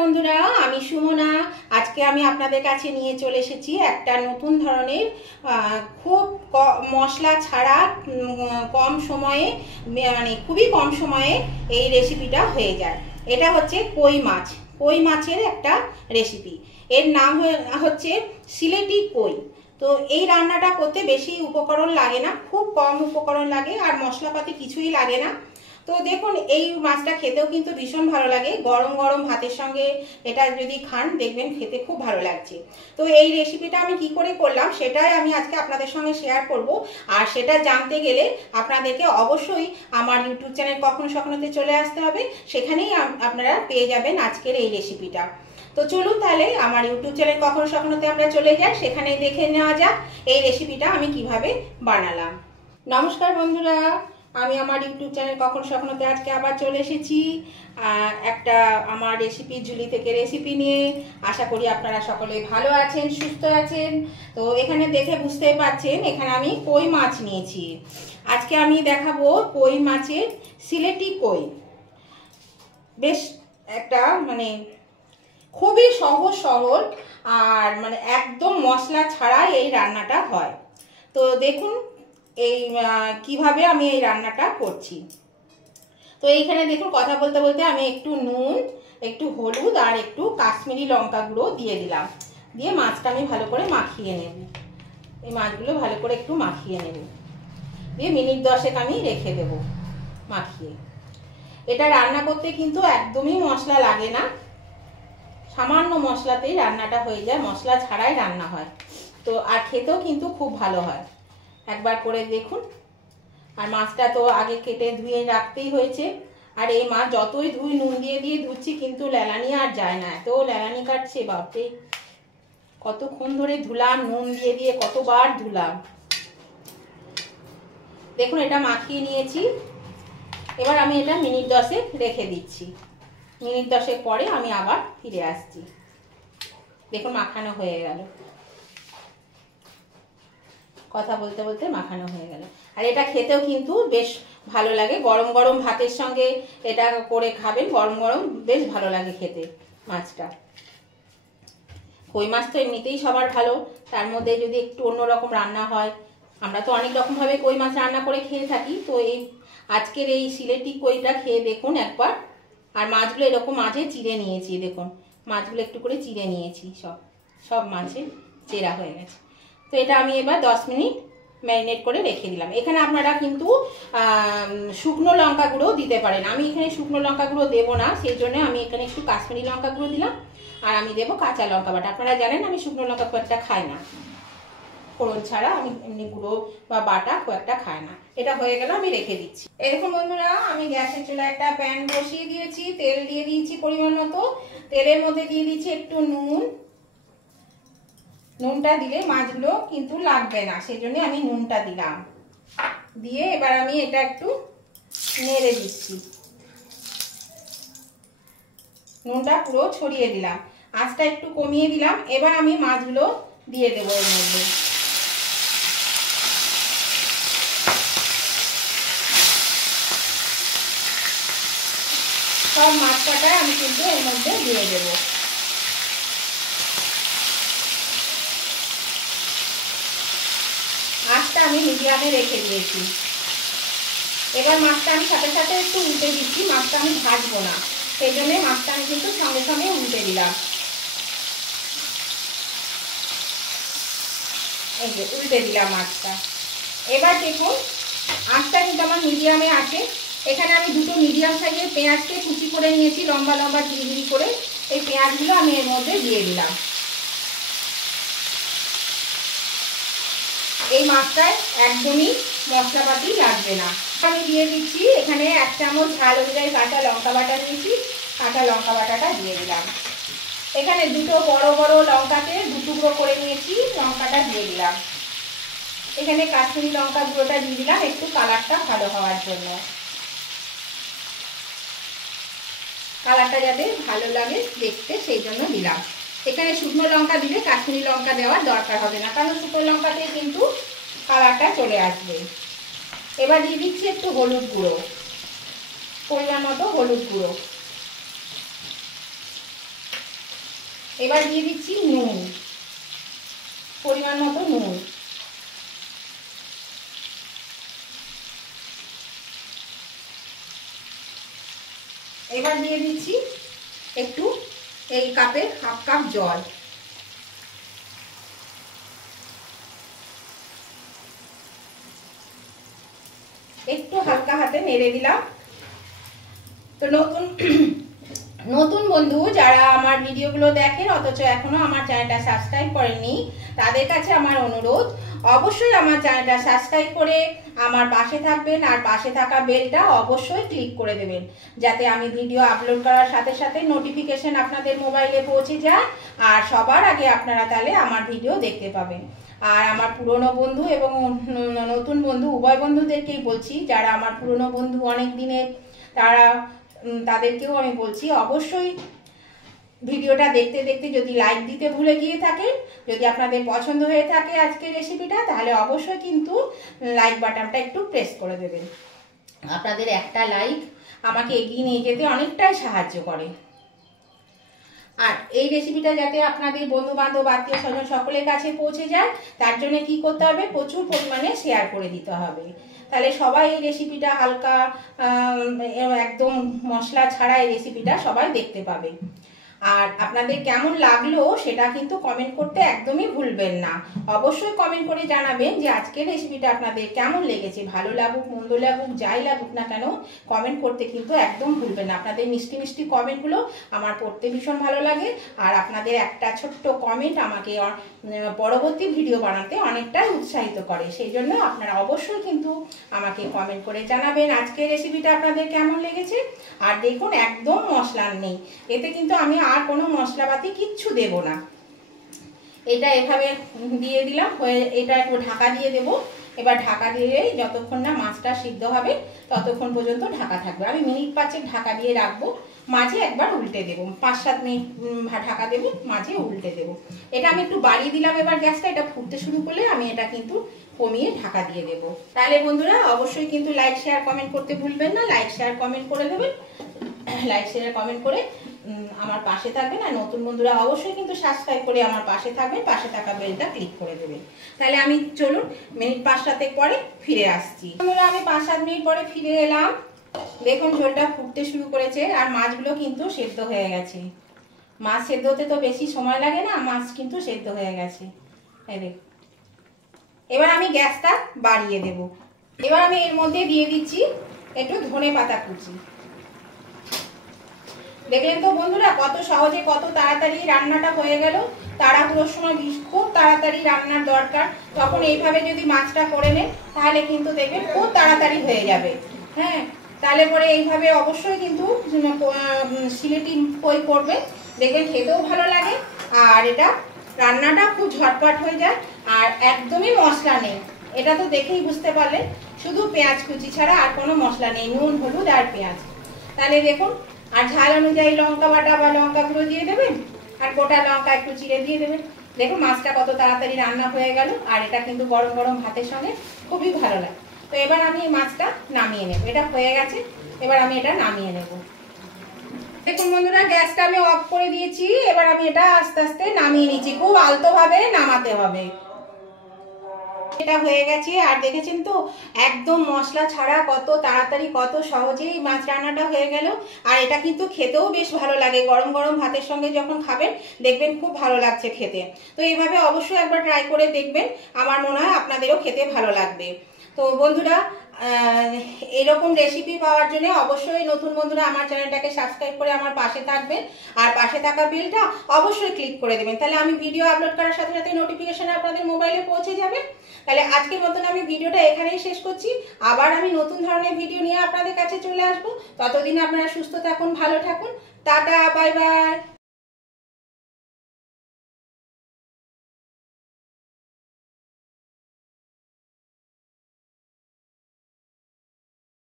বন্ধুরা, আমি সুমনা। আজকে আমি আপনাদের কাছে নিয়ে চলে এসেছি একটা নতুন ধরনের খুব মশলা ছাড়া কম সময়ে, মানে খুবই কম সময়ে এই রেসিপিটা হয়ে যায়। এটা হচ্ছে কই মাছের একটা রেসিপি। এর নাম হচ্ছে সিলেটি কই। তো এই রান্নাটা করতে বেশি উপকরণ লাগে না, খুব কম উপকরণ লাগে, আর মশলাপাতি কিছুই লাগে না। তো দেখুন, এই মাছটা খেতেও কিন্তু ভীষণ ভালো লাগে। গরম গরম ভাতের সঙ্গে এটা যদি খান, দেখবেন খেতে খুব ভালো লাগছে। তো এই রেসিপিটা আমি কি করে করলাম সেটাই আমি আজকে আপনাদের সঙ্গে শেয়ার করব। আর সেটা জানতে গেলে আপনাদেরকে অবশ্যই আমার ইউটিউব চ্যানেল কখনো সখনোতে চলে আসতে হবে। সেখানেই আপনারা পেয়ে যাবেন আজকের এই রেসিপিটা। তো চলুন তাহলে আমার ইউটিউব চ্যানেল কখনো সখনোতে আমরা চলে যাই, সেখানে দেখে নেওয়া যাক এই রেসিপিটা আমি কিভাবে বানালাম। নমস্কার বন্ধুরা, আমি আমার ইউটিউব চ্যানেল কখনো সখনোতে আজকে আবার চলে এসেছি একটা আমার রেসিপি ঝুলি থেকে রেসিপি নিয়ে। আশা করি আপনারা সকলে ভালো আছেন, সুস্থ আছেন। তো এখানে দেখে বুঝতেই পারছেন, এখানে আমি কই মাছ নিয়েছি। আজকে আমি দেখাবো কই মাছের সিলেটি কই। বেশ একটা মানে খুবই সহজ সরল, আর মানে একদম মশলা ছাড়াই এই রান্নাটা হয়। তো দেখুন এই কিভাবে আমি এই রান্নাটা করছি। তো এইখানে দেখুন, কথা বলতে বলতে আমি একটু নুন, একটু হলুদ আর একটু কাশ্মীরি লঙ্কা গুঁড়ো দিয়ে দিলাম। দিয়ে মাছটা আমি ভালো করে মাখিয়ে নেব। এই মাছগুলো ভালো করে একটু মাখিয়ে নেব, দিয়ে মিনিট 10 আমি রেখে দেব মাখিয়ে। এটা রান্না করতে কিন্তু একদমই মশলা লাগে না, সামান্য মশলাতেই রান্নাটা হয়ে যায়, মশলা ছাড়াই রান্না হয়। তো আর খেতেও কিন্তু খুব ভালো হয়, একবার করে দেখুন। আর মাছটা তো আগে কেটে ধুয়ে রাখতেই হয়েছে। আর এই মাছ যতই ধুই, নুন দিয়ে দিয়ে ধুচ্ছি, কিন্তু লেলানি আর যায় না, এত লেলানি কাটছে বাপরে। কতক্ষণ ধরে ধুলাম, নুন দিয়ে দিয়ে কতবার ধুলাম। দেখুন এটা মাখিয়ে নিয়েছি। এবার আমি এটা মিনিট 10 রেখে দিচ্ছি। মিনিট 10 পরে আমি আবার ফিরে আসছি। দেখুন মাখানো হয়ে গেল, কথা বলতে বলতে মাখানো হয়ে গেল। আর এটা খেতেও কিন্তু বেশ ভালো লাগে, গরম গরম ভাতের সঙ্গে এটা করে খাবেন, গরম গরম বেশ ভালো লাগে খেতে মাছটা। কই মাছ তো এমনিতেই সবার ভালো, তার মধ্যে যদি একটু অন্যরকম রান্না হয়। আমরা তো অনেক রকমভাবে কই মাছ রান্না করে খেয়ে থাকি। তো এই আজকের এই সিলেটি কইটা খেয়ে দেখুন একবার। আর মাছগুলো এরকম মাঝে চিড়ে নিয়েছি, দেখুন মাছগুলো একটু করে চিড়ে নিয়েছি, সব মাছে চেরা হয়ে গেছে। তো এটা আমি এবার 10 মিনিট ম্যারিনেট করে রেখে দিলাম। এখানে আপনারা কিন্তু শুকনো লঙ্কা গুঁড়ো দিতে পারেন। আমি এখানে শুকনো লঙ্কা গুঁড়ো দেবো না, সেই জন্য আমি এখানে একটু কাশ্মীরি লঙ্কা গুঁড়ো দিলাম। আর আমি দেবো কাঁচা লঙ্কা বাটা। আপনারা জানেন আমি শুকনো লঙ্কা খুব একটা খাই না, ফোড়ন ছাড়া আমি এমনি গুঁড়ো বা বাটা খুব একটা খাই না। এটা হয়ে গেল, আমি রেখে দিচ্ছি। এরকম বন্ধুরা, আমি গ্যাসের চুলায় একটা প্যান বসিয়ে দিয়েছি, তেল দিয়ে দিয়েছি পরিমাণ মতো। তেলের মধ্যে দিয়ে দিচ্ছি একটু নুন। নুনটা দিলে মাছগুলো কিন্তু লাগবে না, সেই জন্য আমি নুনটা দিলাম। দিয়ে এবার আমি এটা একটু নেড়ে দিচ্ছি। নুনটা পুরো ছড়িয়ে দিলাম, আঁচটা একটু কমিয়ে দিলাম। এবার আমি মাছগুলো দিয়ে দেবো এর মধ্যে। সব মাছ কাটায় আমি কিন্তু এর মধ্যে দিয়ে দেবো। মাছটা আমি মিডিয়ামে রেখে দিয়েছি। এবার মাছটা আমি সাথে সাথে একটু উল্টে দিচ্ছি, মাছটা আমি ভাজবো না, সেই জন্য মাছটা আমি কিন্তু সঙ্গে সঙ্গে উল্টে দিলাম। এই যে উল্টে দিলাম মাছটা। এবার দেখুন আঁচটা কিন্তু আমার মিডিয়ামে আছে। এখানে আমি দুটো মিডিয়াম সাইজের পেঁয়াজকে কুচি করে নিয়েছি, লম্বা লম্বা ঝিরি করে। এই পেঁয়াজগুলো আমি এর মধ্যে দিয়ে দিলাম। এই মাছটায় একদমই মশলাপাতি লাগবে না। আমি দিয়ে দিচ্ছি এখানে 1 চামচ ঝাল অনুযায়ী কাঁচা লঙ্কা বাটা নিয়েছি, কাঁচা লঙ্কা বাটাটা দিয়ে দিলাম। এখানে দুটো বড় বড় লঙ্কাকে 2 টুকরো করে নিয়েছি, লঙ্কাটা দিয়ে দিলাম। এখানে কাশ্মীরি লঙ্কা গুঁড়োটা দিয়ে দিলাম একটু কালারটা ভালো হওয়ার জন্য, কালারটা যাতে ভালো লাগে দেখতে, সেই জন্য দিলাম। এখানে শুকনো লঙ্কা দিলে কাশ্মীরি লঙ্কা দেওয়ার দরকার হবে না, কারণ শুকনো লঙ্কাতে কিন্তু কালারটা চলে আসবে। এবার দিয়ে দিচ্ছি একটু হলুদ গুঁড়ো, পরিমাণ মতো হলুদ গুঁড়ো। এবার দিয়ে দিচ্ছি নুন, পরিমাণ মতো নুন। এবার দিয়ে দিচ্ছি একটু এই কাপে 1/2 কাপ জল। একটু হালকা হাতে নেড়ে দিলাম। তো নতুন বন্ধু যারা আমার ভিডিওগুলো দেখেন অথচ এখনো আমার চ্যানেলটা সাবস্ক্রাইব করেননি, তাদের কাছে আমার অনুরোধ, অবশ্যই আমার চ্যানেলটা সাবস্ক্রাইব করে আমার পাশে থাকবেন আর পাশে থাকা বেলটা অবশ্যই ক্লিক করে দেবেন, যাতে আমি ভিডিও আপলোড করার সাথে সাথে নোটিফিকেশন আপনাদের মোবাইলে পৌঁছে যায় আর সবার আগে আপনারা তাহলে আমার ভিডিও দেখতে পাবেন। আর আমার পুরনো বন্ধু এবং নতুন বন্ধু উভয় বন্ধুদেরকেই বলছি, যারা আমার পুরনো বন্ধু অনেক দিনের তাদেরকেও আমি বলছি, অবশ্যই ভিডিওটা দেখতে দেখতে যদি লাইক দিতে ভুলে গিয়ে থাকেন, যদি আপনাদের পছন্দ হয়ে থাকে আজকের রেসিপিটা, তাহলে অবশ্যই কিন্তু লাইক বাটনটা একটু প্রেস করে দেবেন। আপনাদের একটা লাইক আমাকে এগিয়ে নিয়ে যেতে অনেকটাই সাহায্য করে। আর এই রেসিপিটা যাতে আপনাদের বন্ধু বান্ধব আত্মীয় স্বজন সকলের কাছে পৌঁছে যায়, তার জন্য কি করতে হবে, প্রচুর পরিমাণে শেয়ার করে দিতে হবে। তাহলে সবাই এই রেসিপিটা হালকা একদম মশলা ছাড়া এই রেসিপিটা সবাই দেখতে পাবে। আর আপনাদের কেমন লাগলো সেটা কিন্তু কমেন্ট করতে একদমই ভুলবেন না। অবশ্যই কমেন্ট করে জানাবেন যে আজকের রেসিপিটা আপনাদের কেমন লেগেছে। ভালো লাগুক মন্দ লাগুক যাই লাগুক না কেন, কমেন্ট করতে কিন্তু একদম ভুলবেন না। আপনাদের মিষ্টি মিষ্টি কমেন্টগুলো আমার পড়তে ভীষণ ভালো লাগে, আর আপনাদের একটা ছোট্ট কমেন্ট আমাকে পরবর্তী ভিডিও বানাতে অনেকটাই উৎসাহিত করে। সেই জন্য আপনারা অবশ্যই কিন্তু আমাকে কমেন্ট করে জানাবেন আজকের রেসিপিটা আপনাদের কেমন লেগেছে। আর দেখুন একদম মশলা নেই, এতে কিন্তু আমি আর কোনো মশলাপাতি কিচ্ছু দেব না। এটা এভাবে দিয়ে দিলাম, এটা একটু ঢাকা দিয়ে দেব। এবার ঢাকা দিয়ে যতক্ষণ না মাছটা সিদ্ধ হবে ততক্ষণ পর্যন্ত ঢাকা থাকবে। আমি মিনিট 5 ঢাকা দিয়ে রাখবো, মাঝে একবার উল্টে দেবো। 5-7 মিনিট ঢাকা দেবো, মাঝে উল্টে দেবো। এটা আমি একটু বাড়িয়ে দিলাম এবার গ্যাসটা। এটা ফুটতে শুরু করলে আমি এটা কিন্তু কমিয়ে ঢাকা দিয়ে দেবো। তাহলে বন্ধুরা অবশ্যই কিন্তু লাইক শেয়ার কমেন্ট করতে ভুলবেন না। লাইক শেয়ার কমেন্ট করে দেবেন, লাইক শেয়ার কমেন্ট করে আমার পাশে থাকবেন। আর নতুন বন্ধুরা অবশ্যই কিন্তু সাবস্ক্রাইব করে আমার পাশে থাকবেন, পাশে থাকা বেলটা ক্লিক করে দেবেন। তাহলে আমি চলুন মিনিট 5-7 পরে ফিরে আসছি। বন্ধুরা আমি 5-7 মিনিট পরে ফিরে এলাম। দেখুন ঝোলটা ফুটতে শুরু করেছে আর মাছগুলো কিন্তু সেদ্ধ হয়ে গেছে। মাছ সেদ্ধ হতে তো বেশি সময় লাগে না, মাছ কিন্তু সেদ্ধ হয়ে গেছে। এই দেখুন, এবার আমি গ্যাসটা বাড়িয়ে দেব। এবার আমি এর মধ্যে দিয়ে দিচ্ছি একটু ধনেপাতা কুচি। দেখলেন তো বন্ধুরা কত সহজে কত তাড়াতাড়ি রান্নাটা হয়ে গেল। তাড়াহুড়োর সময় খুব তাড়াতাড়ি রান্নার দরকার, তখন এইভাবে যদি মাছটা করে নেন তাহলে কিন্তু দেখবেন খুব তাড়াতাড়ি হয়ে যাবে। হ্যাঁ, তাহলে পরে এইভাবে অবশ্যই কিন্তু সিলেটি পই করবে, দেখবেন খেতেও ভালো লাগে আর এটা রান্নাটা খুব ঝটপট হয়ে যায়। আর একদমই মশলা নেই, এটা তো দেখেই বুঝতে পারলেন, শুধু পেঁয়াজ কুচি ছাড়া আর কোনো মশলা নেই, নুন হলুদ আর পেঁয়াজ। তাহলে দেখুন, আর ঝাল অনুযায়ী লঙ্কা বাটা বা লঙ্কা গুঁড়ো দিয়ে দেবেন, আর গোটা লঙ্কা একটু চিড়ে দিয়ে দেবেন। দেখুন মাছটা কত তাড়াতাড়ি রান্না হয়ে গেল, আর এটা কিন্তু গরম গরম ভাতের সঙ্গে খুবই ভালো লাগে। তো এবার আমি এই মাছটা নামিয়ে নেব। এটা হয়ে গেছে, এবার আমি এটা নামিয়ে নেব। দেখুন বন্ধুরা গ্যাসটা আমি অফ করে দিয়েছি। এবার আমি এটা আস্তে আস্তে নামিয়ে নিচ্ছি, খুব আলতোভাবে নামাতে হবে। এটা হয়ে গেছে, আর দেখেছেন তো একদম মশলা ছাড়া কত তাড়াতাড়ি কত সহজেই মাছ রান্নাটা হয়ে গেল। আর এটা কিন্তু খেতেও বেশ ভালো লাগে, গরম গরম ভাতের সঙ্গে যখন খাবেন দেখবেন খুব ভালো লাগছে খেতে। তো এইভাবে অবশ্যই একবার ট্রাই করে দেখবেন, আমার মনে হয় আপনাদেরও খেতে ভালো লাগবে। তো বন্ধুরা এরকম রেসিপি পাওয়ার জন্য অবশ্যই নতুন বন্ধুরা আমার চ্যানেলটাকে সাবস্ক্রাইব করে আমার পাশে থাকবেন, আর পাশে থাকা বেলটা অবশ্যই ক্লিক করে দেবেন। তাহলে আমি ভিডিও আপলোড করার সাথে সাথে নোটিফিকেশন আপনাদের মোবাইলে পৌঁছে যাবে। তাহলে আজকের মতন আমি ভিডিওটা এখানেই শেষ করছি। আবার আমি নতুন ধরনের ভিডিও নিয়ে আপনাদের কাছে চলে আসবো। ততদিন আপনারা সুস্থ থাকুন, ভালো থাকুন। Tata, bye bye.